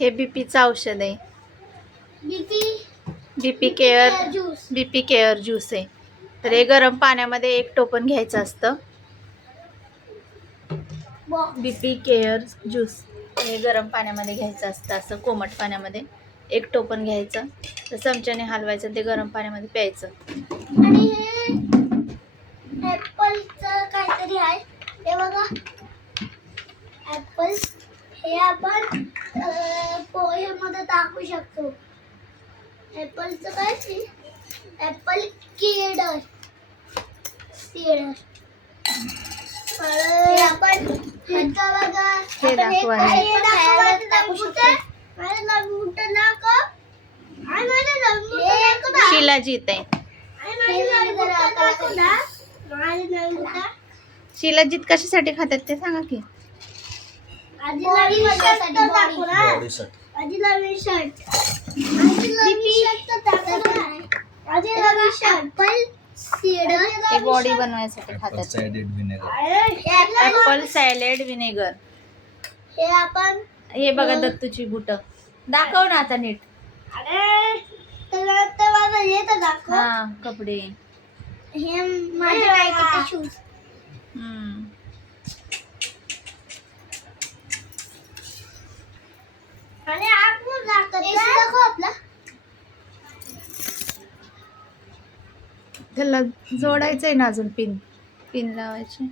हे बीपीचं औषध आहे. बीपी केअर ज्यूस आहे. तर हे गरम पाण्यामध्ये 1 टोपण घ्यायचं असतं. बीपी केअर ज्यूस हे गरम पाण्यामध्ये घ्यायचं असतं. असं कोमट पाण्यामध्ये 1 टोपण घ्यायचं. तर चमच्याने हलवायचं, ते गरम पाण्यामध्ये प्यायचं. आणि हे ऍपलचं काहीतरी आहे, हे बघा. ऍपल हे आपण पोह्यामध्ये टाकू शकतो. ऍपलचं काय ते? Apple cedar. हे आपण बघा, हे दाखवा. शिलाजीत आहे. शिलाजीत कशासाठी खातात ते सांगा की. हे बॉडी बनवायसाठी खातात. Apple salad vinegar. हे आपण हे बघा दत्तूची बुट. दाखव ना आता नीट. हा कपडे. हे माझे नाईकीचे शूज. आणि आपण आपला त्याला जोडायचंय ना अजून. पिन लावायची.